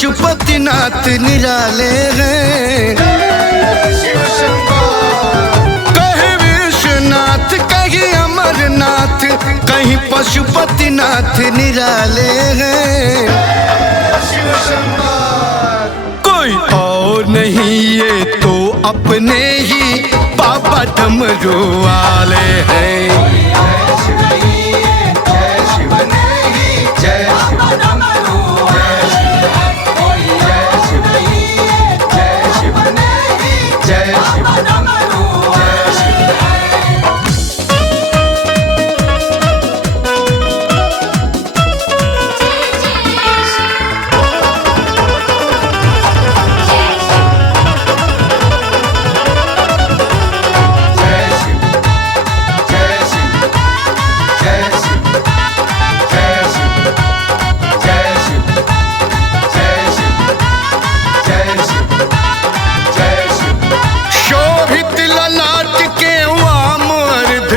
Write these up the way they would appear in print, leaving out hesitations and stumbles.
पशुपतिनाथ निराले हैं। कहीं विश्वनाथ कहीं अमरनाथ कहीं पशुपतिनाथ निराले हैं। कोई और नहीं ये तो अपने ही बाबा डमरू वाले हैं।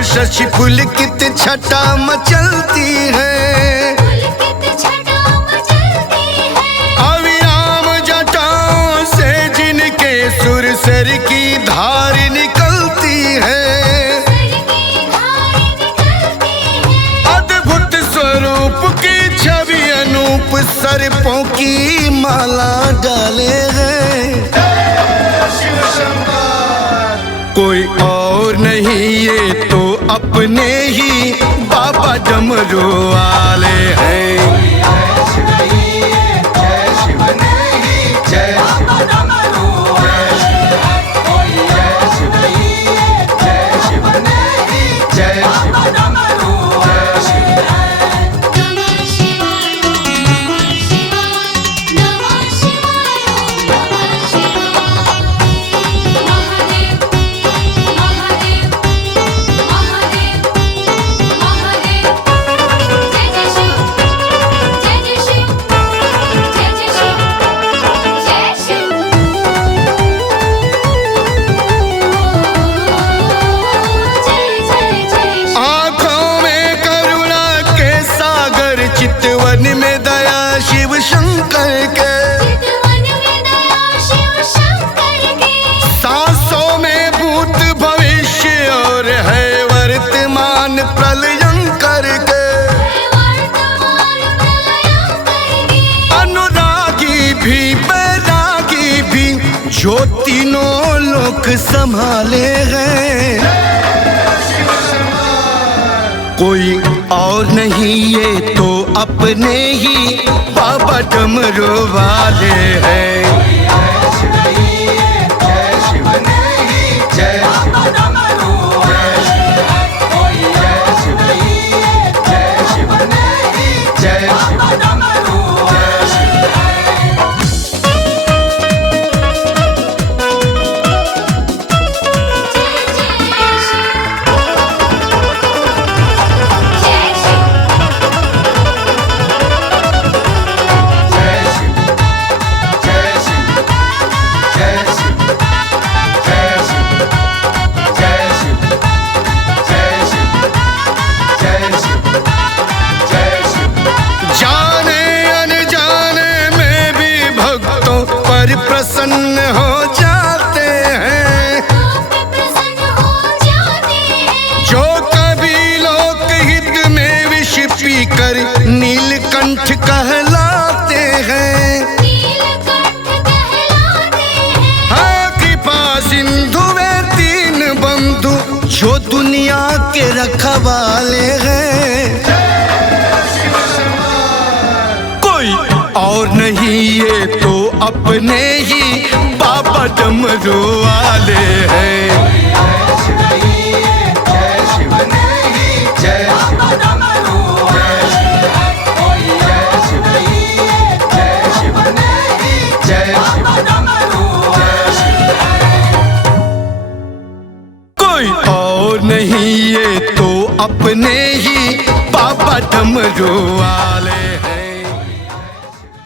शशि पुलकित छटा मचलती है, अविराम जटाओं से जिनके सुरसर की धार निकलती है। अद्भुत स्वरूप की छवि अनूप सर्पों की माला डाले हैं। कोई और नहीं ये तो अपने ही बाबा डमरू वाले हैं। चितवन में दया शिव शंकर के, सांसों में भूत भविष्य और है वर्तमान प्रलयंकर के। अनुरागी भी बैरागी भी जो तीनों लोक संभाले हैं। कोई और नहीं ये तो अपने ही बाबा डमरू वाले हैं। प्रसन्न हो जाते हैं, जो कभी लोक हित में विष पीकर नीलकंठ कहलाते हैं। हाँ कृपा सिंधु में तीन बंधु जो दुनिया के रखवाले हैं। कोई और नहीं ये तो अपने ही बाबा डमरू वाले हैं। कोई और नहीं ये तो अपने ही बाबा डमरू वाले।